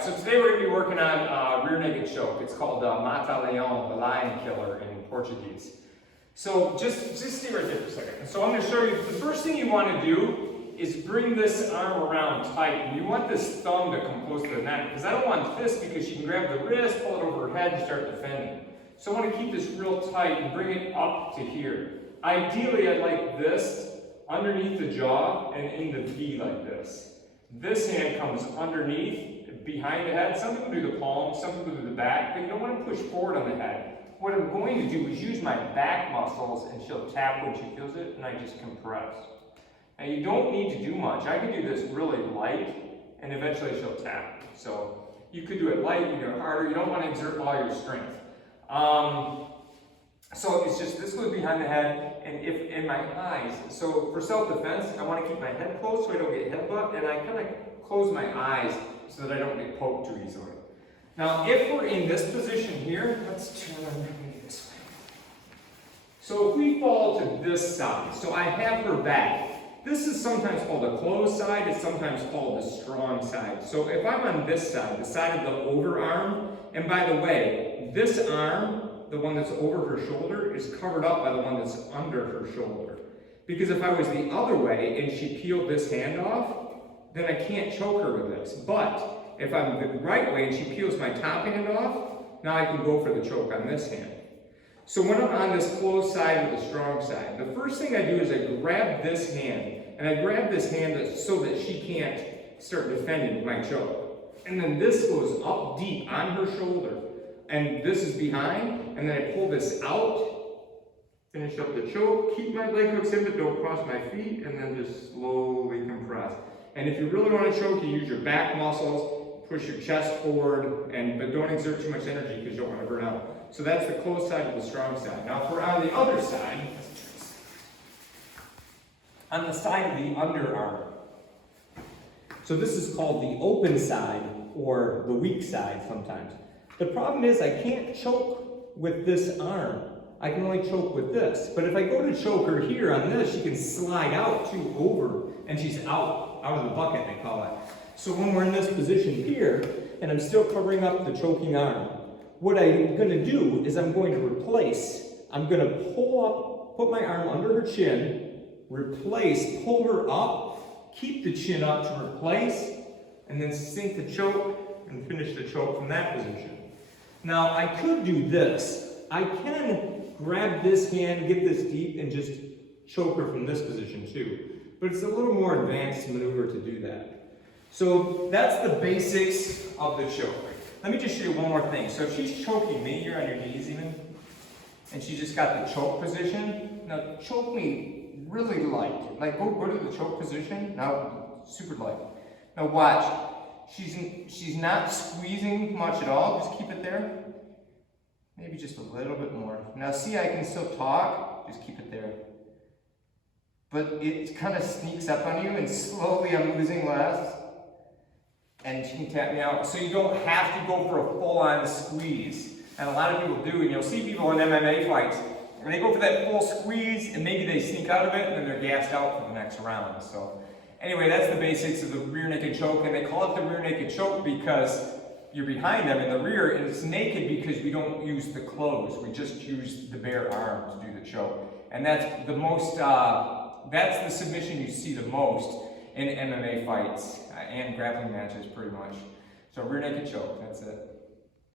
Alright, so today we're going to be working on rear naked choke. It's called Mata Leão, the lion killer in Portuguese. So just stay right there for a second. So I'm going to show you, the first thing you want to do is bring this arm around tight. And you want this thumb to come close to the neck, because I don't want this, because you can grab the wrist, pull it over her head, and start defending. So I want to keep this real tight and bring it up to here. Ideally, I'd like this underneath the jaw and in the V like this. This hand comes underneath, behind the head. Some people do the palm, some people do the back, but you don't want to push forward on the head. What I'm going to do is use my back muscles, and she'll tap when she feels it, and I just compress. Now you don't need to do much. I can do this really light, and eventually she'll tap. So you could do it light, you do it harder. You don't want to exert all your strength. So it's just, this goes behind the head, and if in my eyes, so for self-defense, I want to keep my head closed so I don't get headbutt, and I kind of close my eyes so that I don't get poked too easily. Now, if we're in this position here, let's turn this way. So if we fall to this side, so I have her back. This is sometimes called a closed side, it's sometimes called a strong side. So if I'm on this side, the side of the overarm, and by the way, this arm, the one that's over her shoulder, is covered up by the one that's under her shoulder. Because if I was the other way and she peeled this hand off, then I can't choke her with this. But if I'm the right way and she peels my top hand off, now I can go for the choke on this hand. So when I'm on this closed side or the strong side, the first thing I do is I grab this hand, and I grab this hand so that she can't start defending my choke. And then this goes up deep on her shoulder, and this is behind, and then I pull this out, finish up the choke, keep my leg hooks in but don't cross my feet, and then just slowly compress. And if you really want to choke, you use your back muscles, push your chest forward, but don't exert too much energy because you don't want to burn out. So that's the closed side of the strong side. Now if we're on the other side, on the side of the underarm. So this is called the open side or the weak side sometimes. The problem is I can't choke with this arm. I can only choke with this. But if I go to choke her here on this, she can slide out too over, and she's out of the bucket, they call it. So when we're in this position here, and I'm still covering up the choking arm, what I'm going to do is I'm going to replace. I'm going to pull up, put my arm under her chin, replace, pull her up, keep the chin up to replace, and then sink the choke and finish the choke from that position. Now, I could do this. I can grab this hand, get this deep, and just choke her from this position too. But it's a little more advanced maneuver to do that. So that's the basics of the choke. Let me just show you one more thing. So if she's choking me, you're on your knees even, and she just got the choke position. Now choke me really light. Like go to the choke position. Now super light. Now watch. She's not squeezing much at all. Just keep it there. Maybe just a little bit more. Now see, I can still talk. Just keep it there. But it kind of sneaks up on you, and slowly I'm losing less. And she can tap me out. So you don't have to go for a full-on squeeze. And a lot of people do, and you'll see people in MMA fights, and they go for that full squeeze, and maybe they sneak out of it, and then they're gassed out for the next round. So anyway, that's the basics of the rear naked choke, and they call it the rear naked choke because you're behind them in the rear, and it's naked because we don't use the clothes. We just use the bare arm to do the choke. And that's the most, that's the submission you see the most in MMA fights and grappling matches pretty much. So rear naked choke, that's it.